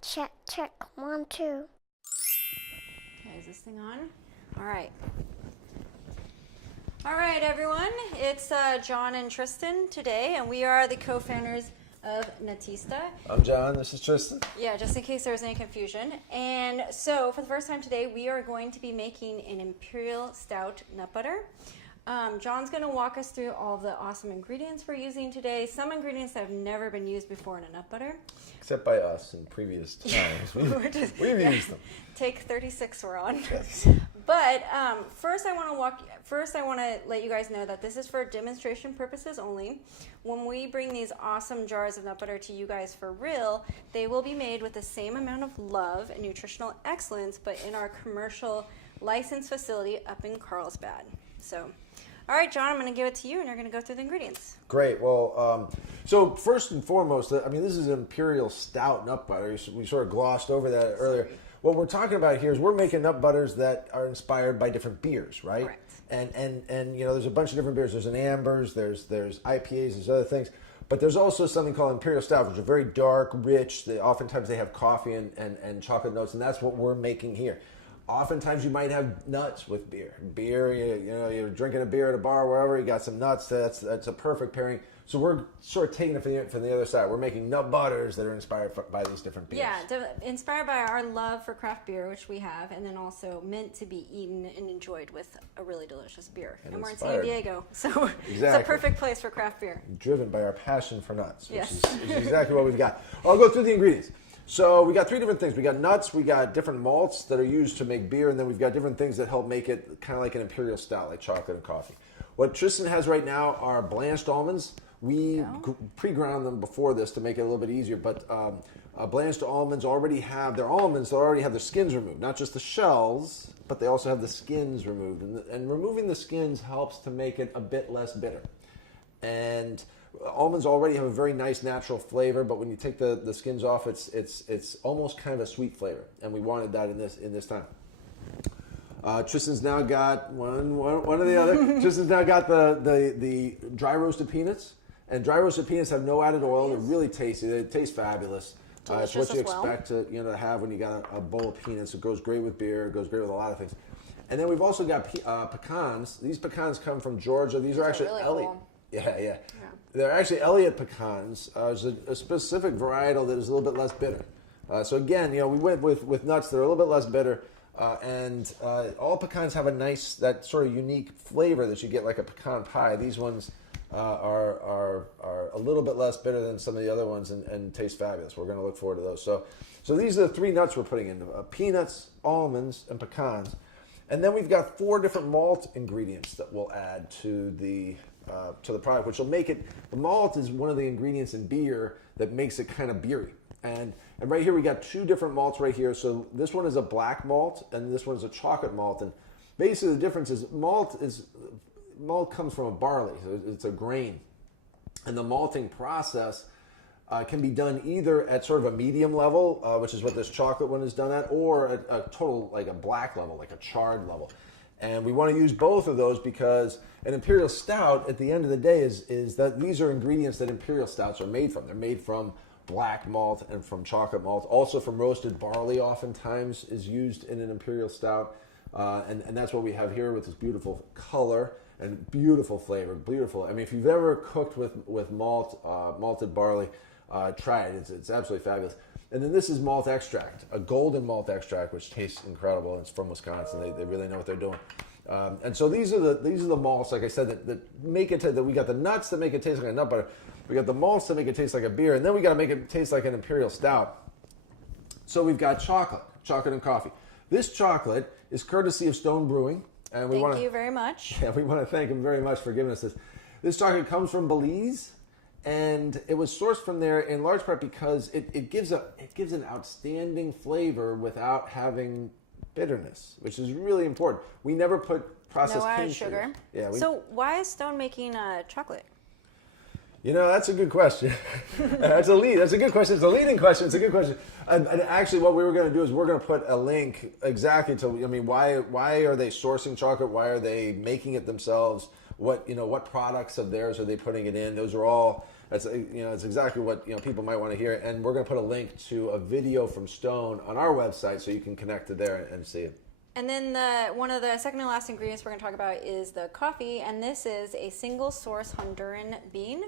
Check, check. 1, 2. Okay, is this thing on? All right. All right, everyone. It's John and Tristan today, and we are the co-founders of Natista. I'm John. This is Tristan. Yeah, just in case there was any confusion. And so, for the first time today, we are going to be making an Imperial Stout nut butter. John's going to walk us through all the awesome ingredients we're using today. Some ingredients that have never been used before in a nut butter. Except by us in previous times. We've used them. Take 36 we're on. Yes. But first I want to let you guys know that this is for demonstration purposes only. When we bring these awesome jars of nut butter to you guys for real, they will be made with the same amount of love and nutritional excellence, but in our commercial licensed facility up in Carlsbad. So, all right, John, I'm going to give it to you, and you're going to go through the ingredients. Great. Well, so first and foremost, I mean, this is an Imperial Stout nut butter. We sort of glossed over that earlier. Sorry. What we're talking about here is we're making nut butters that are inspired by different beers, right? Correct. And you know, there's a bunch of different beers. There's an ambers, there's IPAs, there's other things. But there's also something called Imperial Stout, which are very dark, rich. Oftentimes they have coffee and chocolate notes, and that's what we're making here. Oftentimes you might have nuts with beer. You know, you're drinking a beer at a bar, wherever, you got some nuts. That's a perfect pairing. So we're sort of taking it from the other side. We're making nut butters that are inspired by these different beers. Yeah, inspired by our love for craft beer, which we have, and then also meant to be eaten and enjoyed with a really delicious beer. And we're in San Diego, so It's a perfect place for craft beer. Driven by our passion for nuts, which Yes. is exactly what we've got. I'll go through the ingredients. So we got three different things. We got nuts, we got different malts that are used to make beer, and then we've got different things that help make it kind of like an Imperial Stout, like chocolate and coffee. What Tristan has right now are blanched almonds. We pre-ground them before this to make it a little bit easier, but blanched almonds already have their skins removed, not just the shells, but they also have the skins removed. And removing the skins helps to make it a bit less bitter. And almonds already have a very nice natural flavor, but when you take the skins off, it's almost kind of a sweet flavor, and we wanted that in this time. Tristan's now got one or the other. Tristan's now got the dry roasted peanuts, and dry roasted peanuts have no added oil. They're really tasty. They taste fabulous. It's what you expect to have when you got a bowl of peanuts. It goes great with beer. It goes great with a lot of things. And then we've also got pecans. These pecans come from Georgia. These are actually really Elliott. cool. Yeah. They're actually Elliott pecans. There's a specific varietal that is a little bit less bitter. So again, you know, we went with nuts that are a little bit less bitter. And all pecans have that sort of unique flavor that you get like a pecan pie. These ones are a little bit less bitter than some of the other ones and taste fabulous. We're going to look forward to those. So these are the three nuts we're putting in: peanuts, almonds, and pecans. And then we've got 4 different malt ingredients that we'll add to the product, which will make it. The malt is one of the ingredients in beer that makes it kind of beery. And right here we got 2 different malts right here. So this one is a black malt and this one is a chocolate malt. And basically the difference is malt comes from a barley, so it's a grain. And the malting process can be done either at sort of a medium level, which is what this chocolate one is done at, or at a total, like a black level, like a charred level. And we want to use both of those because an Imperial Stout, at the end of the day, is that these are ingredients that Imperial Stouts are made from. They're made from black malt and from chocolate malt. Also from roasted barley oftentimes is used in an Imperial Stout. And that's what we have here with this beautiful color and beautiful flavor. Beautiful. I mean, if you've ever cooked with malted barley, try it. It's absolutely fabulous. And then this is malt extract, a golden malt extract, which tastes incredible. It's from Wisconsin. They really know what they're doing. And so these are the malts, like I said, that make it. That we got the nuts that make it taste like a nut butter. We got the malts that make it taste like a beer, and then we got to make it taste like an Imperial Stout. So we've got chocolate and coffee. This chocolate is courtesy of Stone Brewing, and Thank you very much. Yeah, we want to thank them very much for giving us this. This chocolate comes from Belize. And it was sourced from there in large part because it gives an outstanding flavor without having bitterness, which is really important. We never put processed cane sugar. Yeah. So why is Stone making chocolate? You know, that's a good question. That's a good question. It's a leading question. It's a good question. And actually, what we were going to do is we're going to put a link exactly to. I mean, why are they sourcing chocolate? Why are they making it themselves? What products of theirs are they putting it in? Those are all That's it's exactly what people might want to hear. And we're going to put a link to a video from Stone on our website so you can connect to there and see it. And then one of the second and last ingredients we're going to talk about is the coffee, and this is a single source Honduran bean.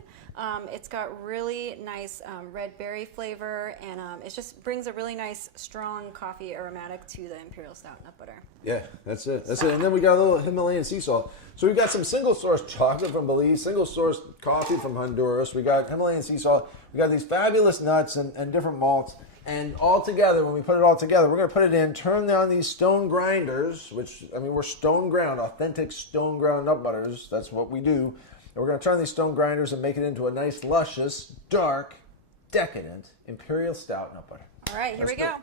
It's got really nice red berry flavor, and it just brings a really nice, strong coffee aromatic to the Imperial Stout nut butter. Yeah, that's it. That's it. And then we got a little Himalayan sea salt. So we've got some single source chocolate from Belize, single source coffee from Honduras. We got Himalayan sea salt. We got these fabulous nuts and different malts. And all together, when we put it all together, we're going to put it in, turn on these stone grinders, which, we're stone ground, authentic stone ground nut butters. That's what we do. And we're going to turn these stone grinders and make it into a nice, luscious, dark, decadent Imperial Stout nut butter. All right, here we go. All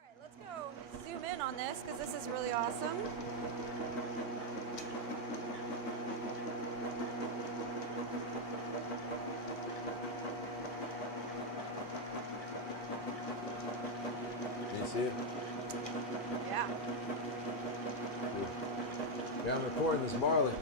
right, let's go zoom in on this because this is really awesome. See it? Yeah. Yeah, I'm recording this barley.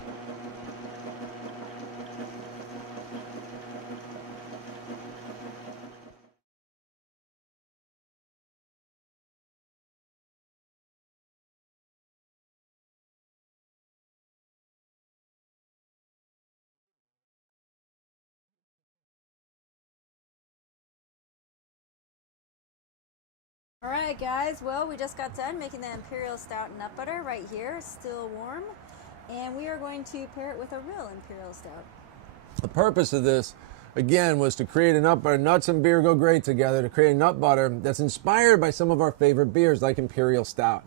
All right, guys. Well, we just got done making the Imperial Stout nut butter right here, still warm. And we are going to pair it with a real Imperial Stout. The purpose of this, again, was to create a nut butter. Nuts and beer go great together. To create a nut butter that's inspired by some of our favorite beers, like Imperial Stout.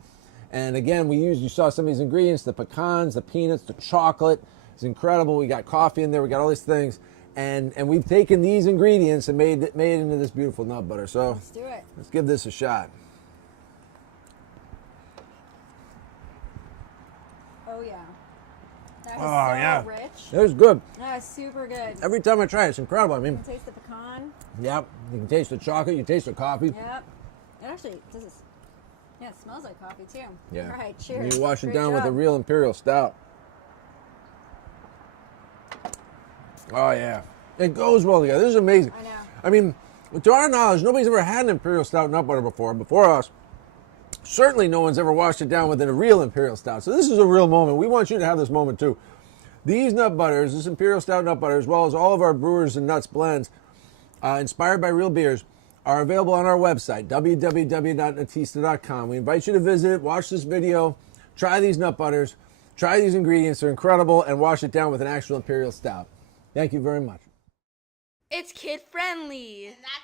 And again, you saw some of these ingredients, the pecans, the peanuts, the chocolate. It's incredible. We got coffee in there. We got all these things. And we've taken these ingredients and made it into this beautiful nut butter. So let's do it. Let's give this a shot. Oh yeah, that is rich. It was good. That is super good. Every time I try it, it's incredible. You can taste the pecan. Yep. You can taste the chocolate. You can taste the coffee. Yep. It actually it smells like coffee too. Yeah. All right, cheers. And you wash it Great down with a job. real Imperial Stout. Oh, yeah. It goes well together. This is amazing. I know. To our knowledge, nobody's ever had an Imperial Stout nut butter before us. Certainly no one's ever washed it down with a real Imperial Stout. So this is a real moment. We want you to have this moment too. These nut butters, this Imperial Stout nut butter, as well as all of our Brewers and Nuts blends, inspired by real beers, are available on our website, www.natista.com. We invite you to visit it, watch this video, try these nut butters, try these ingredients. They're incredible, and wash it down with an actual Imperial Stout. Thank you very much. It's kid friendly. And that's